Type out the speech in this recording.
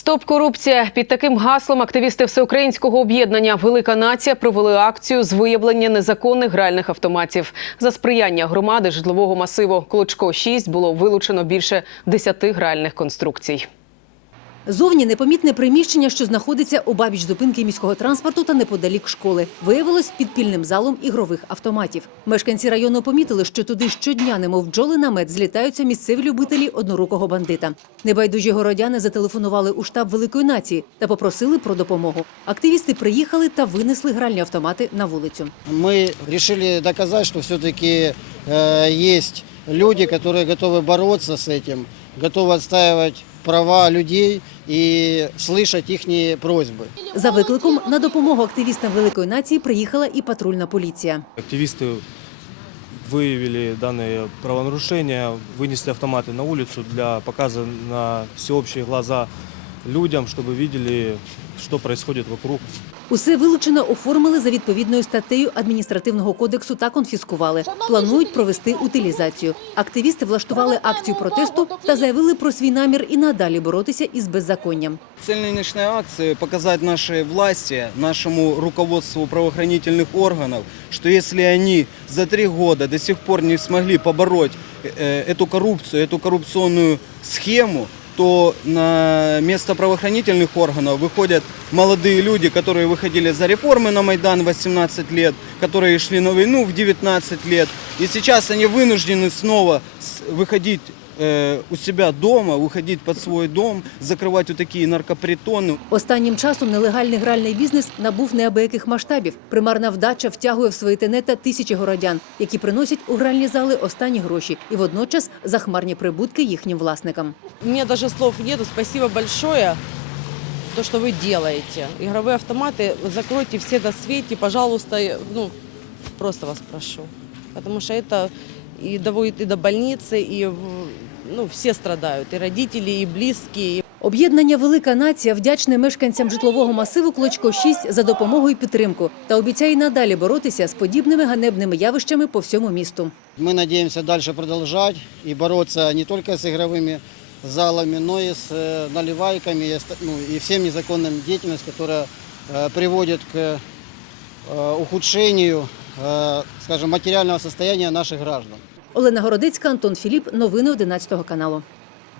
Стоп корупція під таким гаслом активісти всеукраїнського об'єднання Велика нація провели акцію з виявлення незаконних гральних автоматів. За сприяння громади житлового масиву Клочко 6 було вилучено більше 10 гральних конструкцій. Зовні непомітне приміщення, що знаходиться обабіч зупинки міського транспорту та неподалік школи, виявилось підпільним залом ігрових автоматів. Мешканці району помітили, що туди щодня, немов бджоли на мед, злітаються місцеві любителі однорукого бандита. Небайдужі городяни зателефонували у штаб великої нації та попросили про допомогу. Активісти приїхали та винесли гральні автомати на вулицю. Мы решили доказать, что все-таки есть люди, которые готовы бороться с этим, готовы отстаивать права людей и слышать их просьбы. За викликом на допомогу активістам великої нації приїхала і патрульна поліція. Активисты выявили данные правонарушения, вынесли автоматы на улицу для показа на всеобщие глаза людям, чтобы видели, что происходит вокруг. Усе вилучене оформили за відповідною статтею адміністративного кодексу та конфіскували. Планують провести утилізацію. Активісти влаштували акцію протесту та заявили про свій намір і надалі боротися із беззаконням. Цель нынешней акции – показать нашей власти, нашему руководству правоохранительных органов, что если они за три года до сих пор не смогли побороть э, эту коррупцию, эту коррупционную схему, то на место правоохранительных органов выходят молодые люди, которые выходили за реформы на Майдан в 18 лет, которые шли на войну в 19 лет. И сейчас они вынуждены снова с- выходить э, у себя дома, выходить под свой дом, закрывать вот такие наркопритоны. Останнім часом нелегальний гральний бізнес набув неабияких масштабів. Примарна вдача втягує в свої тенета тисячі городян, які приносять у гральні зали останні гроші і водночас захмарні прибутки їхнім власникам. У меня даже слов нету. Спасибо большое, то, что вы делаете. Игровые автоматы закройте все до свете, пожалуйста. Ну, просто вас прошу. Потому что это и доводит и до больницы, и в- ну, все страдают. И родители, и близкие, и Об'єднання Велика нація вдячне мешканцям житлового масиву Клочко 6 за допомогу і підтримку та обіцяє надалі боротися з подібними ганебними явищами по всьому місту. Мы надеемся дальше продолжать и бороться не только с игровыми залами, но и с э, наливайками и оста- ну, и всем незаконным деятельностью, которая э, приводит к э, ухудшению, матеріального скажем, материального состояния наших граждан. Олена Городицька, Антон Філіп. Новини 11 каналу.